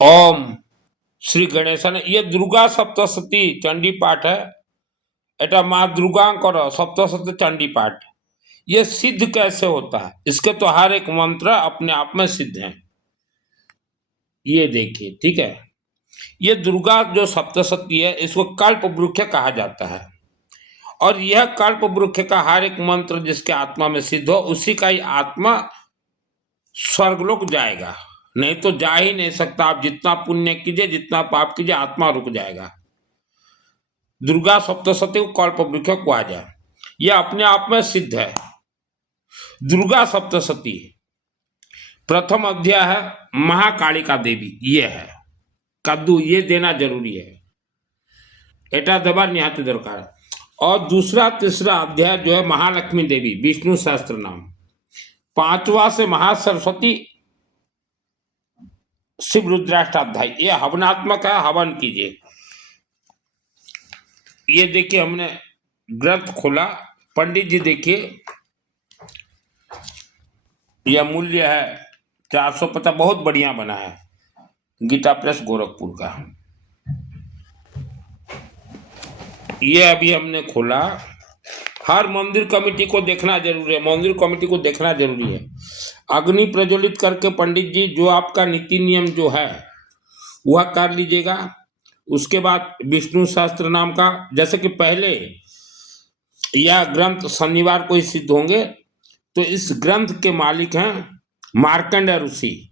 ओम श्री गणेशन। ये दुर्गा सप्तशती चंडी पाठ है। एटा माँ दुर्गांकर सप्तशती चंडी पाठ। ये सिद्ध कैसे होता है? इसके तो हर एक मंत्र अपने आप में सिद्ध है। ये देखिए, ठीक है। ये दुर्गा जो सप्तशती है, इसको कल्प वृक्ष कहा जाता है। और यह कल्प वृक्ष का हर एक मंत्र जिसके आत्मा में सिद्ध हो, उसी का ही आत्मा स्वर्गलोक जाएगा। नहीं तो जा ही नहीं सकता। आप जितना पुण्य कीजिए, जितना पाप कीजिए, आत्मा रुक जाएगा। दुर्गा सप्तशती को कल्प वृक्ष कहा जाए, यह अपने आप में सिद्ध है। दुर्गा सप्तशती प्रथम अध्याय है महाकालिका देवी, ये है कद्दू, ये देना जरूरी है। एटा दबा निहाती दरकार है। और दूसरा तीसरा अध्याय जो है महालक्ष्मी देवी, विष्णु सहस्त्र नाम। पांचवा से महासरस्वती शिव रुद्राष्टाध्याय, ये हवनात्मक है, हवन कीजिए। ये देखिए, हमने ग्रंथ खोला, पंडित जी देखिए, यह मूल्य है 450, बहुत बढ़िया बना है, गीता प्रेस गोरखपुर का। ये अभी हमने खोला। हर मंदिर कमेटी को देखना जरूरी है, मंदिर कमेटी को देखना जरूरी है। अग्नि प्रज्वलित करके पंडित जी जो आपका नीति नियम जो है वह कर लीजिएगा। उसके बाद विष्णु सहस्त्र नाम का, जैसे कि पहले यह ग्रंथ शनिवार को ही सिद्ध होंगे, तो इस ग्रंथ के मालिक हैं मार्कंडेय ऋषि,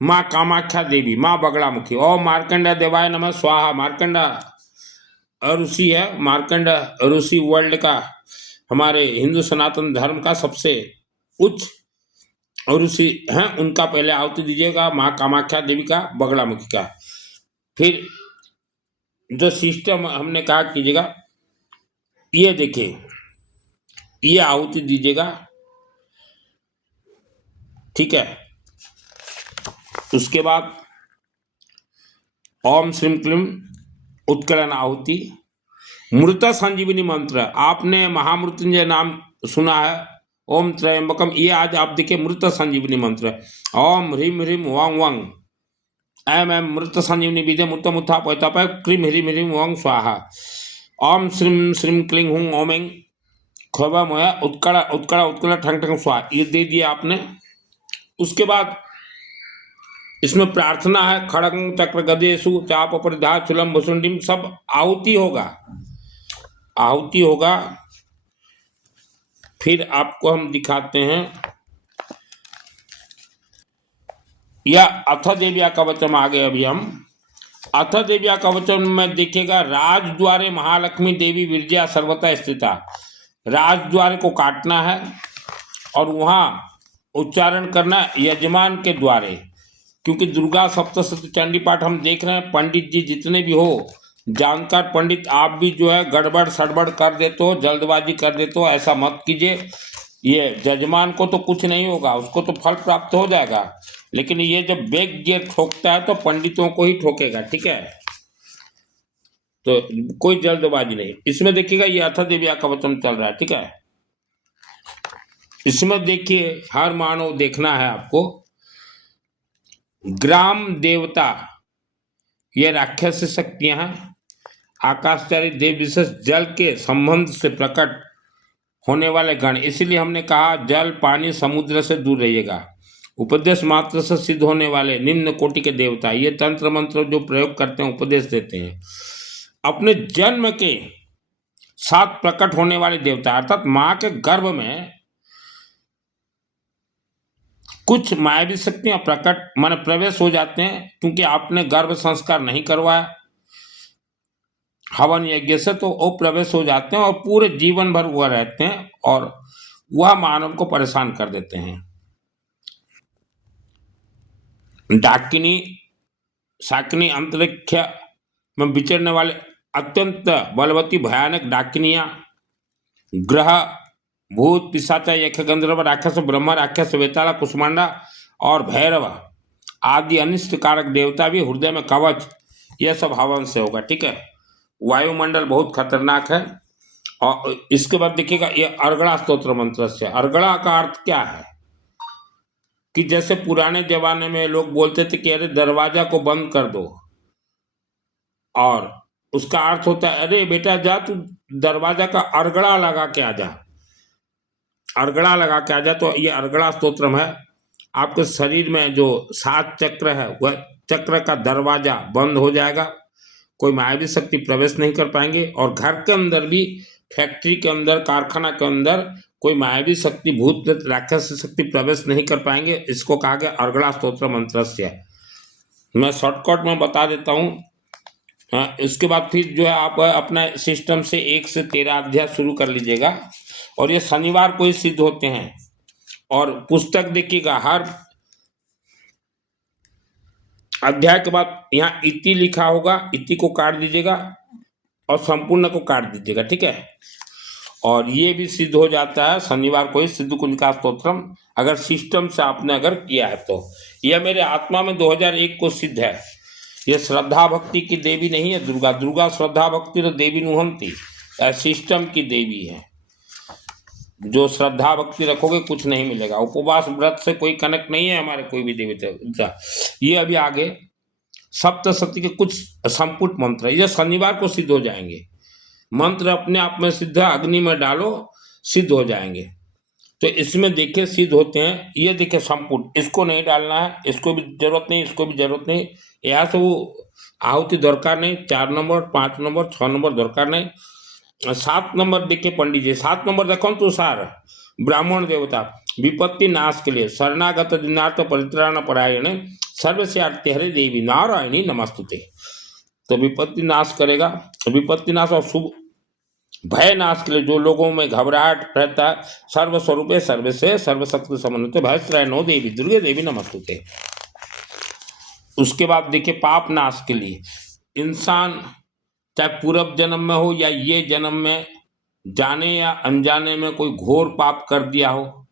माँ कामाख्या देवी, माँ बगलामुखी। और मार्कंडेय देवाय नमः स्वाहा। मार्कंडेय ऋषि है। मार्कंडेय ऋषि वर्ल्ड का, हमारे हिंदू सनातन धर्म का सबसे उच्च ऋषि हैं। उनका पहले आहुति दीजिएगा, माँ कामाख्या देवी का, बगलामुखी का। फिर जो सिस्टम हमने कहा कीजिएगा, ये देखिए, ये आहुति दीजिएगा, ठीक है। उसके बाद ओम श्रीम क्लीम उत्कलन आहुति। मृत संजीवनी मंत्र, आपने महामृत्युंजय नाम सुना है, ओम त्रयंबकम। ये आज आप देखिए मृत संजीवनी मंत्र, ओम ह्रीम ह्रीम वांग वांग, ऐम ऐम मृत संजीवनी विजय मूर्तम उत्थाप उत्थापय क्रीम ह्रीम ह्रीम वांग स्वाहा। ओम श्रीम श्रीम क्लीं हुं ओम ऐं खोबा मोया उत्कड़ा उत्कड़ा उत्कड़ा ठंग ठंग स्वाहा। ये दे दिया आपने। उसके बाद इसमें प्रार्थना है, खड़ग चक्र गदेशु चाप परिधा चुलम भुसुंडिम, सब आहुति होगा, आहुति होगा। फिर आपको हम दिखाते हैं, यह अथ देव्या कवचम आ गए। अभी हम अथ देव्या कवचम में देखिएगा, राजद्वारे महालक्ष्मी देवी विरजा सर्वथा स्थिता। राजद्वार को काटना है और वहाँ उच्चारण करना है यजमान के द्वारे, क्योंकि दुर्गा सप्तशती चंडी पाठ हम देख रहे हैं। पंडित जी जितने भी हो, जानकार पंडित, आप भी जो है गड़बड़ सड़बड़ कर देते हो, जल्दबाजी कर देते हो, ऐसा मत कीजिए। ये जजमान को तो कुछ नहीं होगा, उसको तो फल प्राप्त हो जाएगा, लेकिन ये जब बेग गियर ठोकता है तो पंडितों को ही ठोकेगा, ठीक है। तो कोई जल्दबाजी नहीं। इसमें देखिएगा, ये अथ देव्या कवचम चल रहा है, ठीक है। इसमें देखिए, हर मानव देखना है आपको। ग्राम देवता, ये राक्षस शक्तियां हैं। आकाशचारी देव विशेष जल के संबंध से प्रकट होने वाले गण, इसीलिए हमने कहा जल पानी समुद्र से दूर रहिएगा। उपदेश मात्र से सिद्ध होने वाले निम्न कोटि के देवता, ये तंत्र मंत्र जो प्रयोग करते हैं, उपदेश देते हैं, अपने जन्म के साथ प्रकट होने वाले देवता, अर्थात माँ के गर्भ में कुछ मायावी शक्तियां प्रकट माने प्रवेश हो जाते हैं, क्योंकि आपने गर्भ संस्कार नहीं करवाया हवन यज्ञ से, तो वो प्रवेश हो जाते हैं और पूरे जीवन भर वह रहते हैं और वह मानव को परेशान कर देते हैं। डाकिनी शाकिनी अंतरिक्ष में विचरने वाले अत्यंत बलवती भयानक डाकिनियां, ग्रह भूत पिशाच यक्ष गंधर्व राक्षस ब्रह्म राक्षस वेताला कुष्मांडा और भैरव आदि अनिष्ट कारक देवता भी, हृदय में कवच, यह सब हवन से होगा, ठीक है। वायुमंडल बहुत खतरनाक है। और इसके बाद देखिएगा, ये अर्गड़ा स्तोत्र मंत्र से। अर्गड़ा का अर्थ क्या है? कि जैसे पुराने जमाने में लोग बोलते थे कि अरे दरवाजा को बंद कर दो, और उसका अर्थ होता है अरे बेटा जा तू दरवाजा का अरगड़ा लगा के आ जा, अरगड़ा लगा के आ जा। तो ये अरगड़ा स्तोत्रम है। आपके शरीर में जो 7 चक्र है वह चक्र का दरवाजा बंद हो जाएगा, कोई मायावी शक्ति प्रवेश नहीं कर पाएंगे, और घर के अंदर भी, फैक्ट्री के अंदर, कारखाना के अंदर कोई मायावी शक्ति, भूत प्रेत राक्षस शक्ति प्रवेश नहीं कर पाएंगे। इसको कहा गया अर्गड़ा स्तोत्र मंत्रस्य। मैं शॉर्टकट में बता देता हूँ। इसके बाद फिर जो है आप अपना सिस्टम से 1 से 13 अध्याय शुरू कर लीजिएगा, और ये शनिवार को ही सिद्ध होते हैं। और पुस्तक देखिएगा, हर अध्याय के बाद यहाँ इति लिखा होगा, इति को काट दीजिएगा और संपूर्ण को काट दीजिएगा, ठीक है। और ये भी सिद्ध हो जाता है शनिवार को ही सिद्ध कुंजिका स्तोत्रम, अगर सिस्टम से आपने अगर किया है तो। यह मेरे आत्मा में 2001 को सिद्ध है। ये श्रद्धा भक्ति की देवी नहीं है दुर्गा, दुर्गा श्रद्धा भक्ति तो देवी नुहंती, सिस्टम की देवी है। जो श्रद्धा भक्ति रखोगे कुछ नहीं मिलेगा। उपवास व्रत से कोई कनेक्ट नहीं है हमारे कोई भी देवी। ये अभी आगे सप्तशती के कुछ संपुट मंत्र, ये शनिवार को सिद्ध हो जाएंगे। मंत्र अपने आप में सिद्ध है, अग्नि में डालो सिद्ध हो जाएंगे। तो इसमें देखिए सिद्ध होते हैं। ये देखिए संपुट, इसको नहीं डालना है, इसको भी जरूरत नहीं, इसको भी जरूरत नहीं। यहाँ से वो आहुति दरकार नहीं। 4 नंबर, 5 नंबर, 6 नंबर दरकार नहीं। 7 नंबर देखिए पंडित जी, 7 नंबर देखो तो सार ब्राह्मण देवता विपत्ति नाश के लिए शरणागत दिनार्थ परित्राण परायण सर्वस्यार्थे हरे देवी नारायणी नमस्तुते। तो विपत्ति नाश करेगा, विपत्ति नाश और शुभ भय नाश के लिए, जो लोगों में घबराहट रहता है, सर्वस्वरूपे सर्वसे सर्वशक्ति समन्वित भयश्रय नो देवी दुर्गे देवी नमस्तुते। उसके बाद देखिए पाप नाश के लिए, इंसान चाहे पूर्व जन्म में हो या ये जन्म में जाने या अनजाने में कोई घोर पाप कर दिया हो,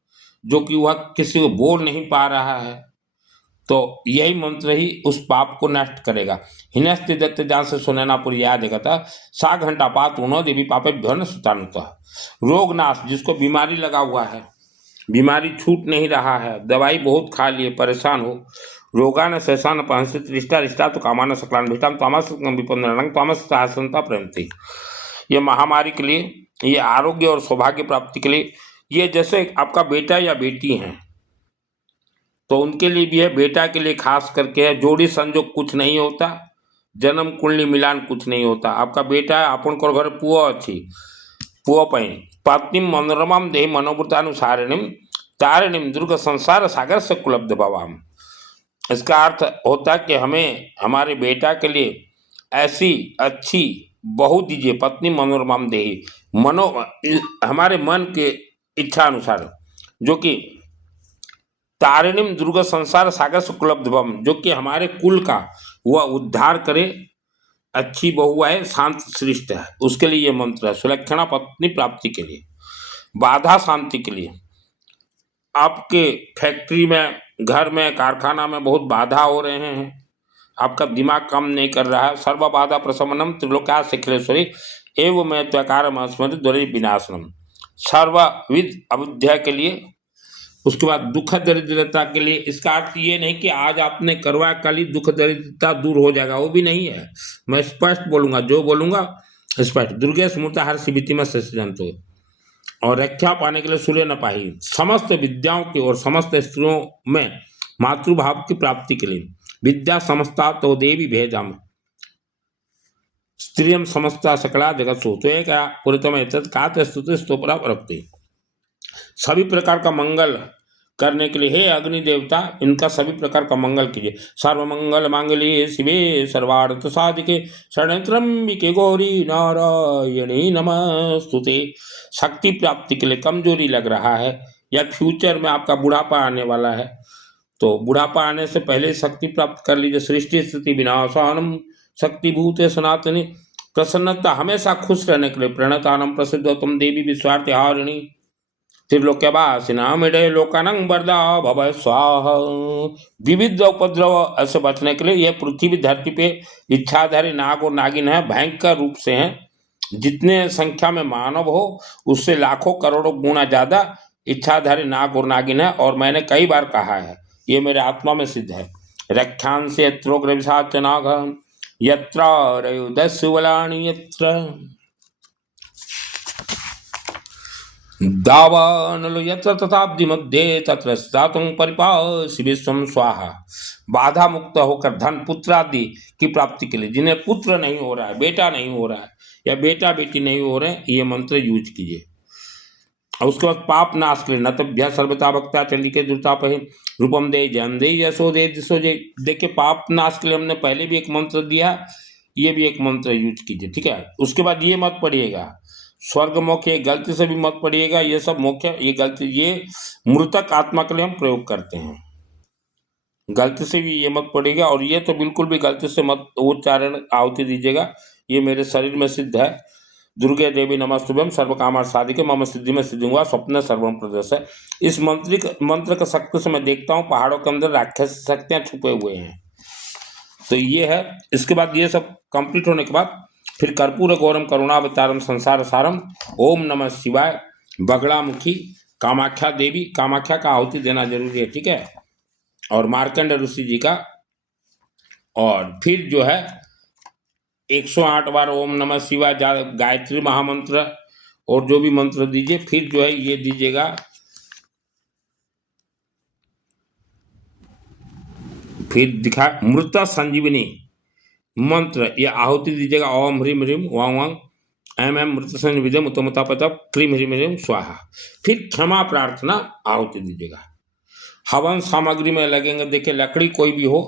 जो कि वह किसी को बोल नहीं पा रहा है, तो यही मंत्र ही उस पाप को नष्ट करेगा। हिनस्ति दत्त जान से सुनैनापुर याद था सा घंटा पात उन्हों देवी पापे धन सुतानुता। रोग नाश, जिसको बीमारी लगा हुआ है, बीमारी छूट नहीं रहा है, दवाई बहुत खा लिए, परेशान हो, रोगान शेषान पंसित रिष्टा रिष्टा तो कामान सकलान भिष्टाम तामस विपन्न तामस आसनता प्रेमती। ये महामारी के लिए, ये आरोग्य और सौभाग्य प्राप्ति के लिए, ये जैसे आपका बेटा या बेटी हैं तो उनके लिए भी है, बेटा के लिए खास करके है। जोड़ी संजोग कुछ नहीं होता, जन्म कुंडली मिलान कुछ नहीं होता। आपका बेटा है, अपन को घर पुओ अच्छी पुओ पई पत्नी मनोरमाम देह मनोवृत्तानुसारिणीम तारिणीम दुर्ग संसार सागर से कुलब्ध भवाम। इसका अर्थ होता है कि हमें हमारे बेटा के लिए ऐसी अच्छी बहू दीजिए, पत्नी मनोरमाम देही, हमारे मन के इच्छा अनुसार, जो कि तारिणीम दुर्ग संसार सागर से कुलब्ध भम, जो कि हमारे कुल का वह उद्धार करे, अच्छी बहू आए, शांत श्रेष्ठ है, उसके लिए ये मंत्र है। सुलक्षणा पत्नी प्राप्ति के लिए, बाधा शांति के लिए। आपके फैक्ट्री में, घर में, कारखाना में बहुत बाधा हो रहे हैं, आपका दिमाग काम नहीं कर रहा है, सर्व बाधा प्रशमनम त्रिलोका शिखलेश्वरी एवं में त्वकार स्मृति द्वरि विनाशनम, सर्वविध अविद्या के लिए। उसके बाद दुख दरिद्रता के लिए। इसका अर्थ ये नहीं कि आज आपने करवा कल ही दुख दरिद्रता दूर हो जाएगा, वो भी नहीं है। मैं स्पष्ट बोलूंगा, जो बोलूंगा स्पष्ट। दुर्गे स्मृता हर शिविति में जंतु, और रक्षा पाने के लिए सूर्य न पाही, समस्त विद्याओं की और समस्त स्त्रियों में मातृभाव की प्राप्ति के लिए। विद्या समस्ता तो देवी भेजम स्त्रियम समस्ता सकला जगत सो, तो एक पुरतम का स्तुति स्तोपरा रखते। सभी प्रकार का मंगल करने के लिए हे अग्नि देवता, इनका सभी प्रकार का मंगल कीजिए। सर्वमंगल मांगल्ये शिवे सर्वार्थ साधिके शरण्यत्र्यंबिके गौरी नारायणी नमस्तुते। शक्ति प्राप्ति के लिए कमजोरी लग रहा है या फ्यूचर में आपका बुढ़ापा आने वाला है, तो बुढ़ापा आने से पहले शक्ति प्राप्त कर लीजिए। सृष्टि स्थिति विनाशानम शक्तिभूते सनातनी, प्रसन्नता हमेशा खुश रहने के लिए प्रणतानम प्रसिद्धोत्तम देवी विश्वार्थिहारिणी त्रिलोक्यवासिना मिडे लोकानंग वरदा भव स्वाहा। विविध उपद्रव ऐसे बचने के लिए यह पृथ्वी धरती पे इच्छाधारी नाग और नागिन है, भयंकर रूप से हैं। जितने संख्या में मानव हो उससे लाखों करोड़ों गुना ज्यादा इच्छाधारी नाग और नागिन है। और मैंने कई बार कहा है ये मेरे आत्मा में सिद्ध है। रक्षां से यत्रोग्रविषाच नाग यत्र रयुदस्यु बलानि यत्र दावानलो यत्र तथाब्धि मध्य तत्र स्थातुं परिपासि विश्वं स्वाहा। बाधा मुक्त होकर धन पुत्र आदि की प्राप्ति के लिए, जिन्हें पुत्र नहीं हो रहा है, बेटा नहीं हो रहा है या बेटा बेटी नहीं हो रहे, ये मंत्र यूज कीजिए। और उसके बाद पाप नाश के लिए नतभ्य सर्वता भक्ता चंडिके दुर्तापहि रूपम दे जन दे यशो दे दिशो दे। देखिए पाप नाश के लिए हमने पहले भी एक मंत्र दिया, ये भी एक मंत्र यूज कीजिए, ठीक है। उसके बाद ये मत पढ़िएगा स्वर्ग मोक्ष, गलती से भी मत पढ़िएगा, ये सब मोक्ष ये गलती, ये मृतक आत्मा के लिए हम प्रयोग करते हैं, गलती से भी ये मत पढ़िएगा। और ये तो बिल्कुल भी गलती से मत उच्चारण आहुति दीजिएगा, ये मेरे शरीर में सिद्ध है। दुर्गे देवी नमस्तुभ्यम सर्वकामा साधिके मम सिद्धि में सिद्धि हुआ स्वप्न सर्वम प्रदर्श है। इस मंत्र का शक्ति से मैं देखता हूँ पहाड़ों के अंदर राक्षस शक्तियाँ छुपे हुए हैं। तो ये है। इसके बाद ये सब कंप्लीट होने के बाद फिर कर्पूर गौरम करुणावतारम संसार सारम ओम नमः शिवाय बगड़ामुखी कामाख्या देवी, कामाख्या का आहुति देना जरूरी है, ठीक है। और मार्कंड ऋषि जी का, और फिर जो है 108 बार ओम नमः शिवाय गायत्री महामंत्र और जो भी मंत्र दीजिए। फिर जो है ये दीजिएगा, फिर दिखा मृत संजीवनी मंत्र, ये आहुति दीजिएगा ओम ह्रीम ह्रीम वांग वांग एम एम मृत संजीविदम उत्तमतापतप क्रीम ह्रीम ह्रीम स्वाहा। फिर क्षमा प्रार्थना आहुति दीजिएगा। हवन सामग्री में लगेंगे, देखिए लकड़ी कोई भी हो,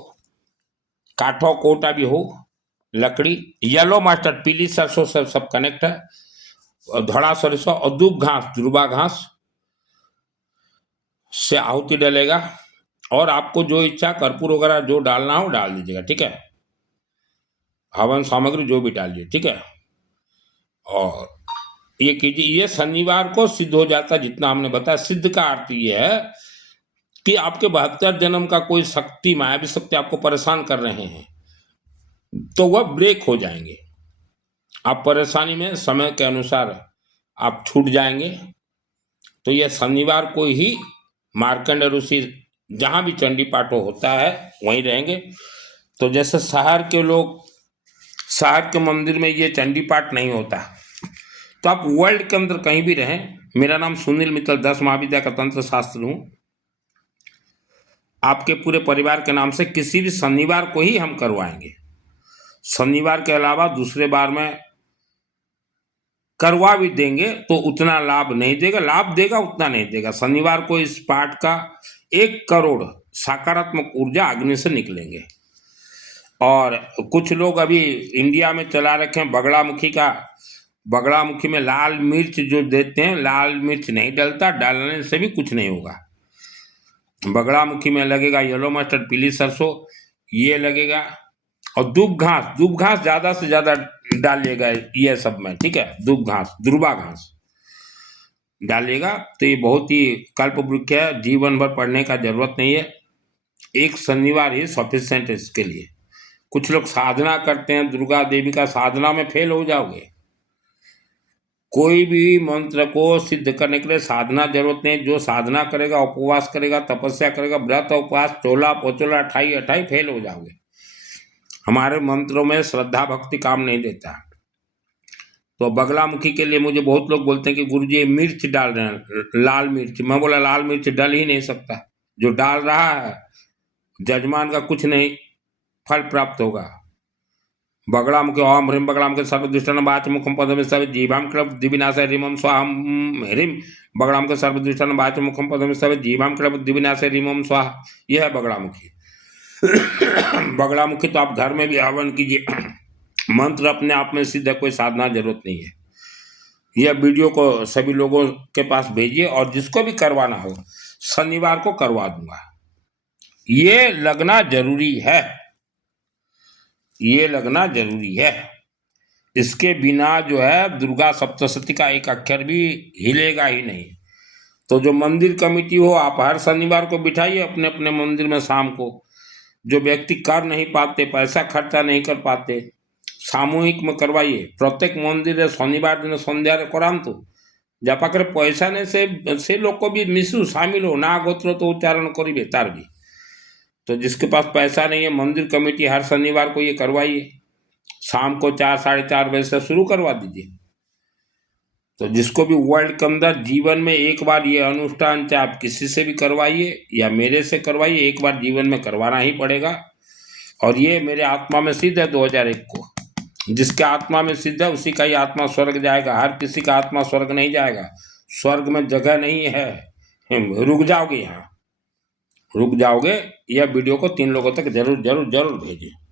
काठो कोटा भी हो, लकड़ी येलो मस्टर्ड पीली सरसों से सब कनेक्ट है, और धड़ा सरसों और दूब घास दुर्बा घास से आहुति डलेगा। और आपको जो इच्छा कर्पूर वगैरह जो डालना हो डाल दीजिएगा, ठीक है। हवन सामग्री जो भी डालिए, ठीक है। और ये कीजिए, ये शनिवार को सिद्ध हो जाता है जितना हमने बताया। सिद्ध का अर्थ ये है कि आपके 72 जन्म का कोई शक्ति, मायावी शक्ति आपको परेशान कर रहे हैं तो वह ब्रेक हो जाएंगे। आप परेशानी में समय के अनुसार आप छूट जाएंगे। तो यह शनिवार को ही मार्कंड ऋषि जहाँ भी चंडी पाठ होता है वहीं रहेंगे। तो जैसे शहर के लोग, शहर के मंदिर में ये चंडी पाठ नहीं होता, तो आप वर्ल्ड के अंदर कहीं भी रहें। मेरा नाम सुनील मित्तल, 10 महाविद्या का तंत्र शास्त्र हूँ। आपके पूरे परिवार के नाम से किसी भी शनिवार को ही हम करवाएंगे। शनिवार के अलावा दूसरे बार में करवा भी देंगे तो उतना लाभ नहीं देगा, लाभ देगा उतना नहीं देगा। शनिवार को इस पाठ का 1 करोड़ सकारात्मक ऊर्जा अग्नि से निकलेंगे। और कुछ लोग अभी इंडिया में चला रखे हैं बगड़ामुखी का, बगड़ामुखी में लाल मिर्च जो देते हैं, लाल मिर्च नहीं डलता, डालने से भी कुछ नहीं होगा। बगड़ामुखी में लगेगा येलो मस्टर्ड पीली सरसों, ये लगेगा। और दूब घास ज़्यादा से ज़्यादा डालिएगा ये सब में, ठीक है। दूब घास दुर्बा घास डालिएगा तो ये बहुत ही कल्प वृक्ष है, जीवन भर पढ़ने का जरूरत नहीं है, एक शनिवार ही सफिशिएंट है इसके लिए। कुछ लोग साधना करते हैं दुर्गा देवी का, साधना में फेल हो जाओगे। कोई भी मंत्र को सिद्ध करने के लिए साधना जरूरत नहीं। जो साधना करेगा, उपवास करेगा, तपस्या करेगा, व्रत उपवास चोला पोचोला अठाई अठाई, फेल हो जाओगे। हमारे मंत्रों में श्रद्धा भक्ति काम नहीं देता। तो बगलामुखी के लिए मुझे बहुत लोग बोलते हैं कि गुरुजी मिर्च डाल रहे हैं, लाल मिर्च। मैं बोला लाल मिर्च डल ही नहीं सकता, जो डाल रहा है जजमान का कुछ नहीं फल प्राप्त होगा। बगड़ामुखी ओम ह्रीम बगड़ामुखी सर्वदुष्टान वाच मुखम पदम सब जीवाम क्लब दिविनाश ह्रीम स्वाहम ह्रीम बगड़ामुखी सर्वदुष्टान वाच मुखम पदम सब जीवाम क्लब दिविनाश ह्रीम स्वाहा। यह है बगड़ामुखी। बगड़ामुखी तो आप घर में भी हवन कीजिए, मंत्र अपने आप में सिद्ध है, कोई साधना जरूरत नहीं है। यह वीडियो को सभी लोगों के पास भेजिए, और जिसको भी करवाना हो शनिवार को करवा दूंगा। ये लगना जरूरी है, ये लगना जरूरी है। इसके बिना जो है दुर्गा सप्तशती का एक अक्षर भी हिलेगा ही नहीं। तो जो मंदिर कमेटी हो, आप हर शनिवार को बिठाइए अपने अपने मंदिर में शाम को। जो व्यक्ति कर नहीं पाते, पैसा खर्चा नहीं कर पाते, सामूहिक में करवाइए। प्रत्येक मंदिर शनिवार दिन सन्ध्या करातु जा पाखे पैसा नहीं से लोग भी मिशु सामिल हो ना गोत्र तो उच्चारण करेंगे तार भी तो जिसके पास पैसा नहीं है, मंदिर कमेटी हर शनिवार को ये करवाइए, शाम को 4 साढ़े 4 बजे से शुरू करवा दीजिए। तो जिसको भी वर्ल्ड के अंदर जीवन में एक बार ये अनुष्ठान, चाहे आप किसी से भी करवाइए या मेरे से करवाइए, एक बार जीवन में करवाना ही पड़ेगा। और ये मेरे आत्मा में सिद्ध है 2001 को। जिसके आत्मा में सिद्ध है उसी का ही आत्मा स्वर्ग जाएगा, हर किसी का आत्मा स्वर्ग नहीं जाएगा। स्वर्ग में जगह नहीं है, रुक जाओगे, यहाँ रुक जाओगे। यह वीडियो को 3 लोगों तक जरूर जरूर जरूर भेजें।